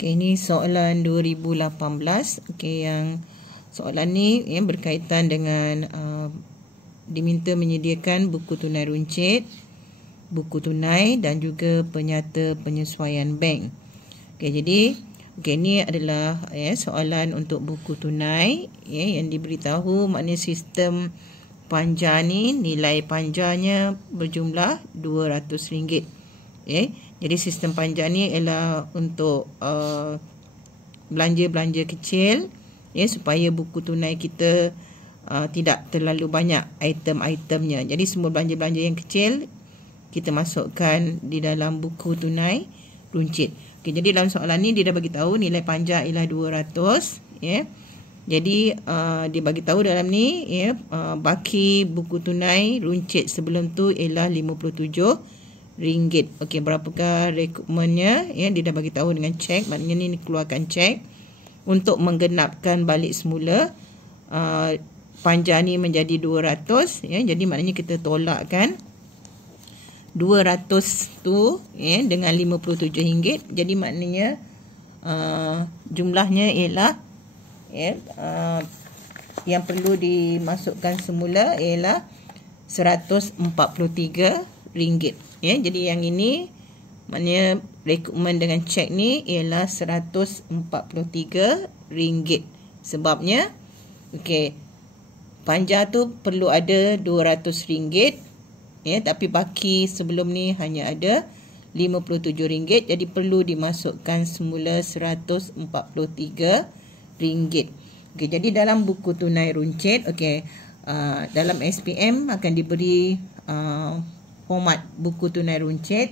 Okey, ini soalan 2018. Okey, yang soalan ni berkaitan dengan diminta menyediakan buku tunai runcit, buku tunai dan juga penyata penyesuaian bank. Okey, jadi ini adalah soalan untuk buku tunai yang diberitahu, maknanya sistem panja ni nilai panjanya berjumlah RM200. Jadi sistem panja ni ialah untuk belanja-belanja kecil supaya buku tunai kita tidak terlalu banyak item-itemnya. Jadi semua belanja-belanja yang kecil kita masukkan di dalam buku tunai runcit. Okey, jadi dalam soalan ni dia dah bagi tahu nilai panja ialah 200. Jadi dia bagi tahu dalam ni baki buku tunai runcit sebelum tu ialah RM57. Okey, berapakah rekrutmennya? Dia dah bagi tahu dengan cek, maknanya ni keluarkan cek untuk menggenapkan balik semula panja ni menjadi 200. Jadi maknanya kita tolakkan 200 tu dengan RM57. Jadi maknanya jumlahnya ialah yang perlu dimasukkan semula ialah RM143. Jadi yang ini maknanya rekrutmen dengan cek ni ialah RM143. Sebabnya panja tu perlu ada RM200, tapi baki sebelum ni hanya ada RM57. Jadi perlu dimasukkan semula RM143. Jadi dalam buku tunai runcit, dalam SPM akan diberi format buku tunai runcit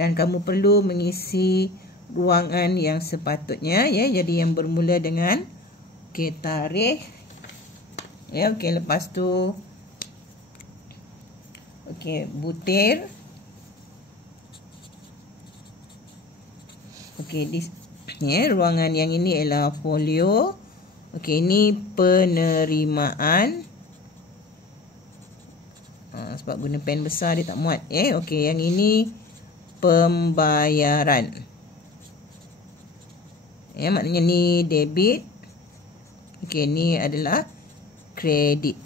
dan kamu perlu mengisi ruangan yang sepatutnya. Jadi yang bermula dengan tarikh. Lepas tu butir. Ruangan yang ini ialah folio. Ini penerimaan. Sebab guna pen besar dia tak muat. Yang ini pembayaran. Maknanya ni debit. Ni adalah kredit.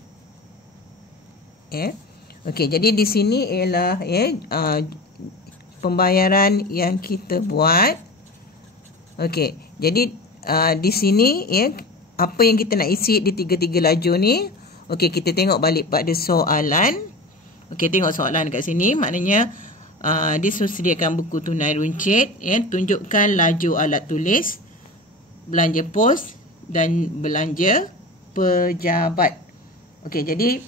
Jadi di sini ialah pembayaran yang kita buat. Jadi di sini apa yang kita nak isi di tiga-tiga laju ni. Kita tengok balik pada soalan. Tengok soalan dekat sini. Maknanya disediakan buku tunai runcit. Tunjukkan laju alat tulis, belanja pos dan belanja pejabat. Jadi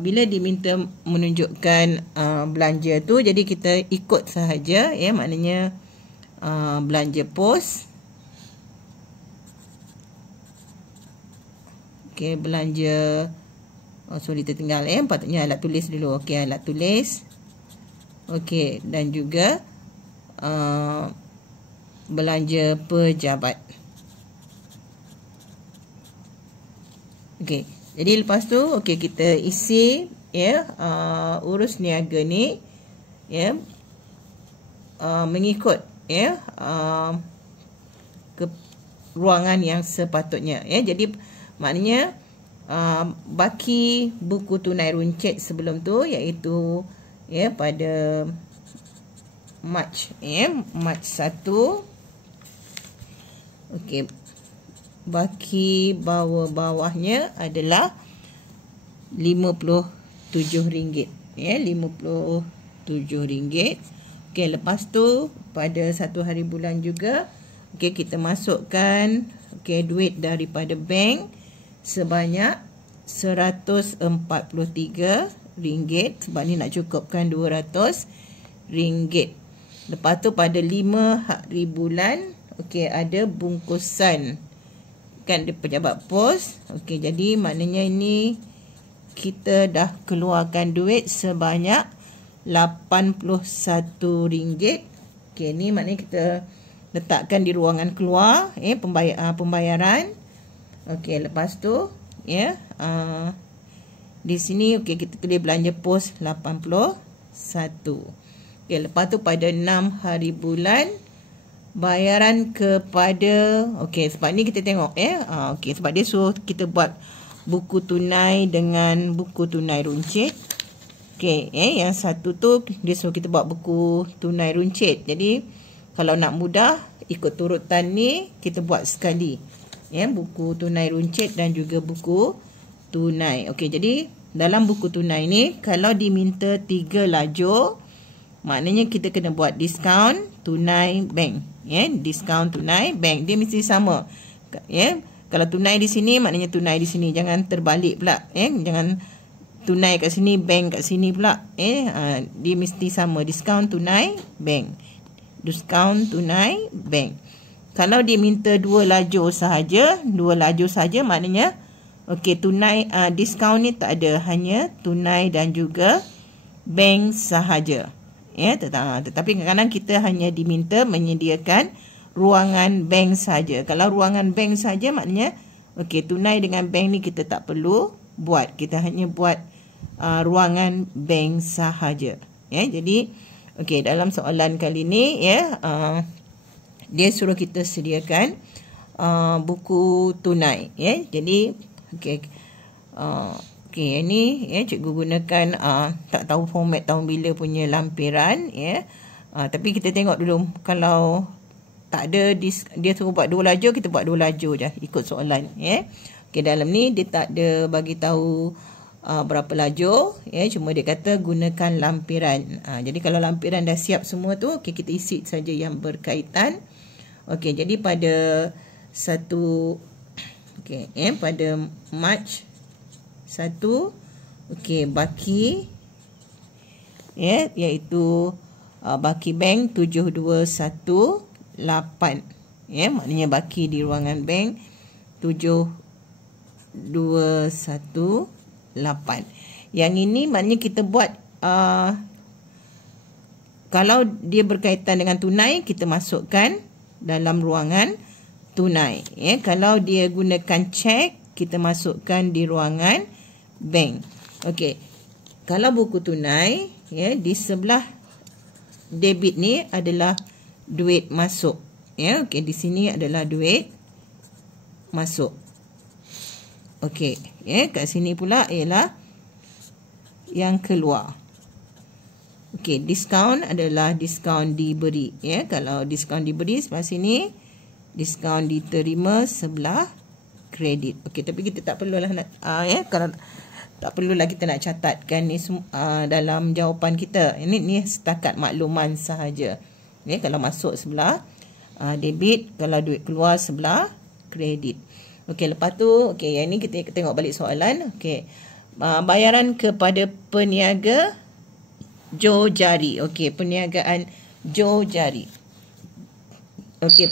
bila diminta menunjukkan belanja tu, jadi kita ikut sahaja. Maknanya belanja pos. Belanja sorry tertinggal. Patutnya alat tulis dulu. Alat tulis. Dan juga belanja pejabat. Jadi lepas tu kita isi urus niaga ni mengikut ke ruangan yang sepatutnya. Jadi maknanya baki buku tunai runcit sebelum tu iaitu pada Mac 1. Baki bawah-bawahnya adalah RM57. RM57. Lepas tu pada satu hari bulan juga kita masukkan duit daripada bank sebanyak RM143 sebab ni nak cukupkan RM200. Lepas tu pada 5 hari bulan ada bungkusan dia pejabat pos. Jadi maknanya ini kita dah keluarkan duit sebanyak RM81. Ni maknanya kita letakkan di ruangan keluar pembayaran. Lepas tu di sini kita tulis belanja pos 81. Lepas tu pada 6 hari bulan bayaran kepada, okey, sebab ni kita tengok okey, sebab dia suruh kita buat buku tunai dengan buku tunai runcit. Okey, yang satu tu dia suruh kita buat buku tunai runcit. Jadi kalau nak mudah ikut turutan ni kita buat sekali. Buku tunai runcit dan juga buku tunai. Okey, jadi dalam buku tunai ni kalau diminta 3 lajur, maknanya kita kena buat diskaun tunai bank. Diskaun tunai bank dia mesti sama. Kalau tunai di sini maknanya tunai di sini, jangan terbalik pula. Jangan tunai kat sini, bank kat sini pula. Dia mesti sama, diskaun tunai bank. Diskaun tunai bank. Kalau dia minta 2 lajur sahaja, maknanya okey, tunai diskaun ni tak ada, hanya tunai dan juga bank sahaja. Tetapi kadang-kadang kita hanya diminta menyediakan ruangan bank saja. Kalau ruangan bank saja maknanya okey, tunai dengan bank ni kita tak perlu buat. Kita hanya buat ruangan bank sahaja. Jadi okey, dalam soalan kali ni dia suruh kita sediakan buku tunai. Jadi okey, ini cikgu gunakan tak tahu format tahun bila punya lampiran. Tapi kita tengok dulu, kalau tak ada dia suruh buat 2 lajur, kita buat 2 lajur je ikut soalan. Okey, dalam ni dia tak ada bagi tahu berapa lajur, cuma dia kata gunakan lampiran. Jadi kalau lampiran dah siap semua tu, okey, kita isi saja yang berkaitan. Okey, jadi pada pada Mac 1, okey, baki iaitu baki bank 7218. Maknanya baki di ruangan bank 7218. Yang ini maknanya kita buat kalau dia berkaitan dengan tunai, kita masukkan dalam ruangan tunai. Kalau dia gunakan cek, kita masukkan di ruangan bank. Okey, kalau buku tunai, di sebelah debit ni adalah duit masuk. Okey, di sini adalah duit masuk. Okey, kat sini pula ialah yang keluar. Okey, diskaun adalah diskaun diberi. Kalau diskaun diberi sebelah sini, diskaun diterima sebelah kredit. Okey, tapi kita tak perlulah nak kalau tak perlulah kita nak catatkan ni dalam jawapan kita. Ini setakat makluman sahaja. Kalau masuk sebelah debit, kalau duit keluar sebelah kredit. Okey, lepas tu yang ni kita tengok balik soalan. Okey, bayaran kepada peniaga Joe Jari. Okey, perniagaan Joe Jari. Okey,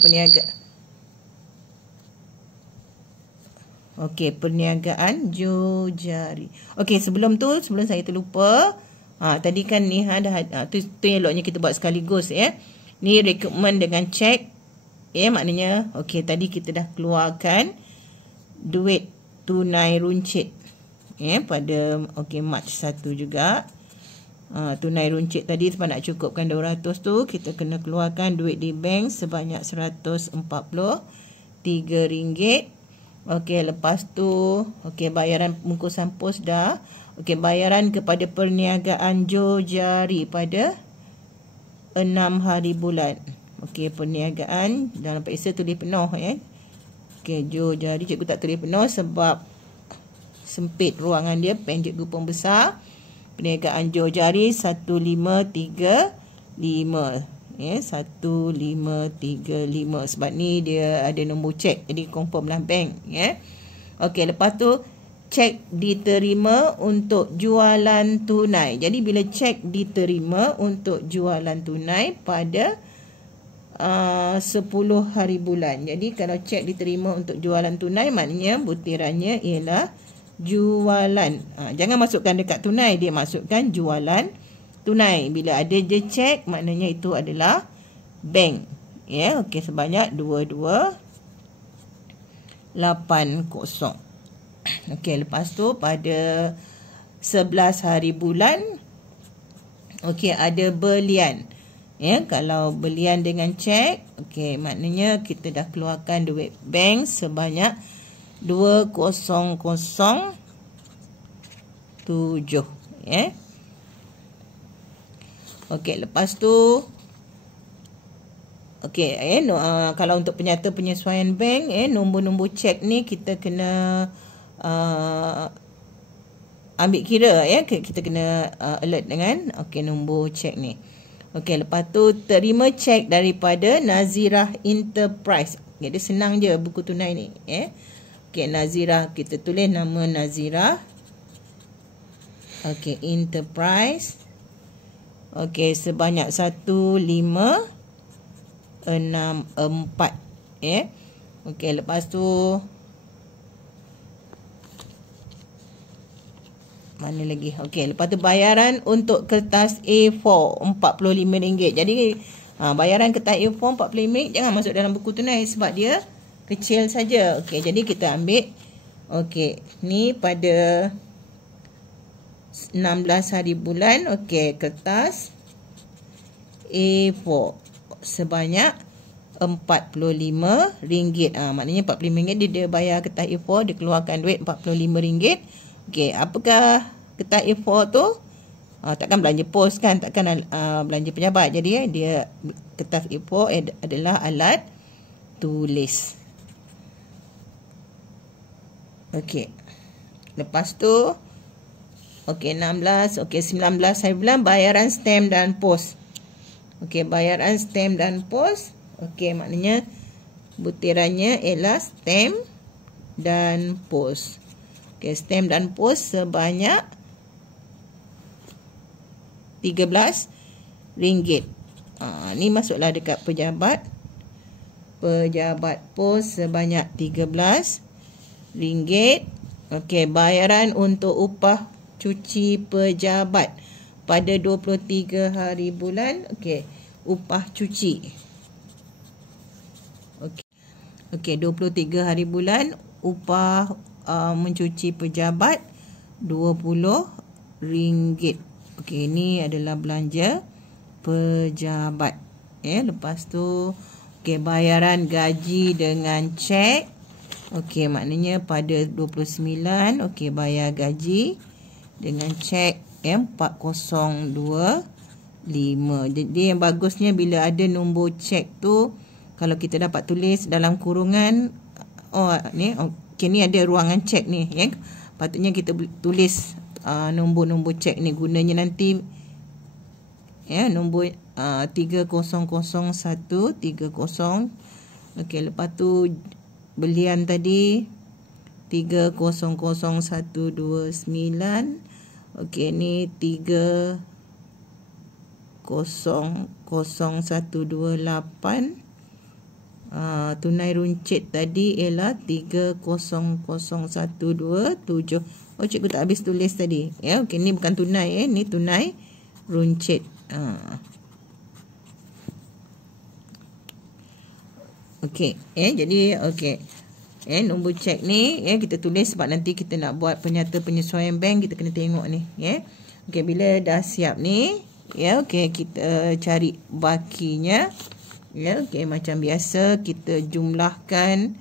perniagaan Joe Jari. Okey, sebelum saya terlupa. Tadi kan ni tu eloknya kita buat sekaligus. Ni rekrutmen dengan cek. Maknanya okey, tadi kita dah keluarkan duit tunai runcit. Pada Mac 1 juga. Tunai runcit tadi sebab nak cukupkan 200 tu, kita kena keluarkan duit di bank sebanyak RM143. Okey, lepas tu bayaran bungkusan pos dah. Okey, bayaran kepada perniagaan Joe Jari pada 6 hari bulan. Okey, perniagaan dalam paksa tulis penuh. Okey, Joe Jari cikgu tak tulis penuh sebab sempit ruangan dia, pen cikgu pun besar. Perniagaan Joe Jari 1535. 1535 sebab ni dia ada nombor cek, jadi confirm lah bank. Okey, lepas tu cek diterima untuk jualan tunai. Jadi bila cek diterima untuk jualan tunai pada 10 hari bulan. Jadi kalau cek diterima untuk jualan tunai, maknanya butirannya ialah jualan. Jangan masukkan dekat tunai, dia masukkan jualan tunai. Bila ada je cek, maknanya itu adalah bank. Okey, sebanyak 2280. Okey, lepas tu pada 11 hari bulan, okey, ada belian. Ya, kalau belian dengan cek, okey, maknanya kita dah keluarkan duit bank sebanyak 2007, ya. Okey, lepas tu okey, kalau untuk penyata penyesuaian bank, nombor-nombor cek ni kita kena ambil kira, ya. Kita kena alert dengan nombor cek ni. Okey, lepas tu terima cek daripada Nazirah Enterprise. Okay, dia senang je buku tunai ni, ya. Okey, Nazirah, kita tulis nama Nazirah. Okey, Enterprise. Okey, sebanyak 1564, ya. Okey, lepas tu mana lagi? Okey, lepas tu bayaran untuk kertas A4 RM45. Jadi bayaran kertas A4 RM45 jangan masuk dalam buku tunai sebab dia kecil saja. Okey, jadi kita ambil ni pada 16 hari bulan. Okey, kertas A4 sebanyak RM45. Maknanya RM45 dia bayar kertas A4, dia keluarkan duit RM45. Okey, apakah kertas A4 tu? Takkan belanja pos kan, takkan belanja pejabat. Jadi dia kertas A4 adalah alat tulis. Okey. Lepas tu 16, 19 hari bulan bayaran stem dan pos. Okey, bayaran stem dan pos. Okey, maknanya butirannya ialah stem dan pos. Okey, stem dan pos sebanyak RM13. Ni masuklah dekat pejabat. Pejabat pos sebanyak RM13. Okey, bayaran untuk upah cuci pejabat pada 23 hari bulan. Okey, upah cuci. Okey, 23 hari bulan upah mencuci pejabat RM20. Okey, ini adalah belanja pejabat. Lepas tu bayaran gaji dengan cek. Okey, maknanya pada 29 bayar gaji dengan cek M4025. Jadi yang bagusnya bila ada nombor cek tu, kalau kita dapat tulis dalam kurungan, ni ada ruangan cek ni, ya. Patutnya kita tulis nombor-nombor cek ni, gunanya nanti nombor 300130. Okey, lepas tu belian tadi 300129. Okey, ni 300128. Tunai runcit tadi ialah 300127. Cikgu tak habis tulis tadi. Okey, ni bukan tunai, ni tunai runcit. Okey, jadi nombor cek ni kita tulis sebab nanti kita nak buat penyata penyesuaian bank, kita kena tengok ni, Okey, bila dah siap ni, kita cari bakinya. Okey, macam biasa kita jumlahkan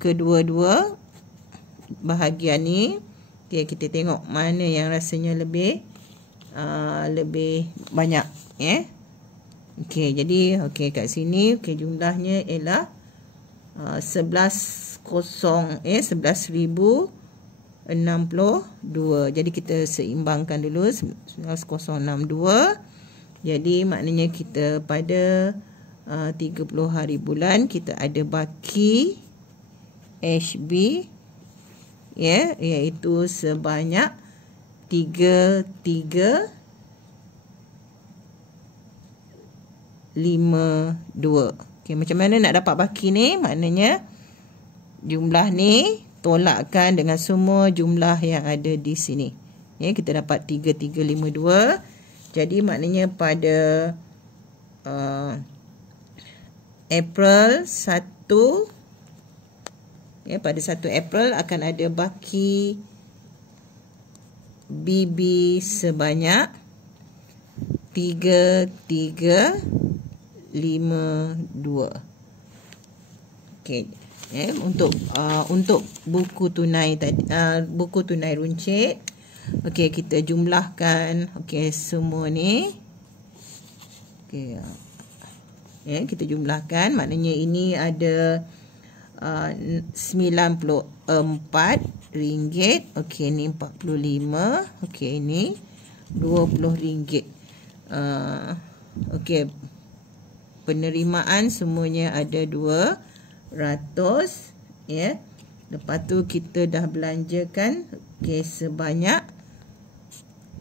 kedua-dua bahagian ni. Okey, kita tengok mana yang rasanya lebih banyak, Okey, jadi kat sini jumlahnya ialah 11,062. Jadi kita seimbangkan dulu 11,062. Jadi maknanya kita pada 30 hari bulan kita ada baki HB, iaitu sebanyak 3352. Okey, macam mana nak dapat baki ni? Maknanya jumlah ni tolakkan dengan semua jumlah yang ada di sini. Kita dapat 3352. Jadi maknanya pada April 1, pada 1 April akan ada baki BB sebanyak 3352. Okey. Untuk buku tunai tadi, buku tunai runcit. Okey, kita jumlahkan semua ni. Okey. Kita jumlahkan, maknanya ini ada RM94. Okey, ni 45. Okey, ini RM20. Okey. Penerimaan semuanya ada 200, ya. Lepas tu kita dah belanjakan sebanyak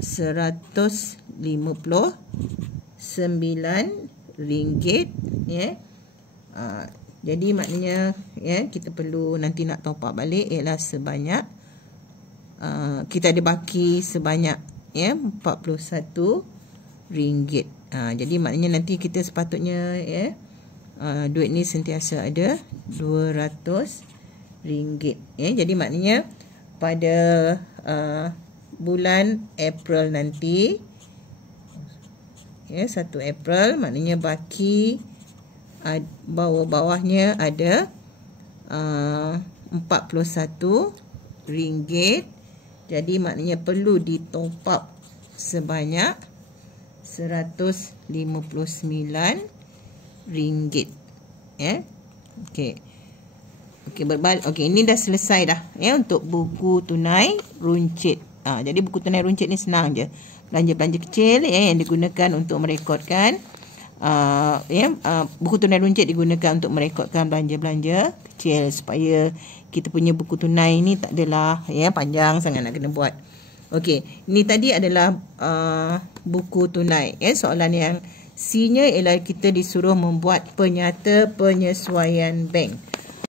RM159, ya. Jadi maknanya, ya, kita perlu nanti nak top up balik ialah sebanyak kita ada baki sebanyak, ya, RM41. Jadi maknanya nanti kita sepatutnya, ya, duit ni sentiasa ada RM200, ya. Jadi maknanya pada bulan April nanti, ya, 1 April, maknanya baki bawah-bawahnya ada RM41. Jadi maknanya perlu di top up sebanyak RM159, ya. Okey. Okey, ini dah selesai dah, ya, untuk buku tunai runcit. Jadi buku tunai runcit ni senang je. Belanja-belanja kecil, ya, yang digunakan untuk merekodkan, buku tunai runcit digunakan untuk merekodkan belanja-belanja kecil supaya kita punya buku tunai ni tak adalah, ya, panjang sangat nak kena buat. Okey, ini tadi adalah buku tunai, ya. Soalan yang C-nya ialah kita disuruh membuat penyata penyesuaian bank.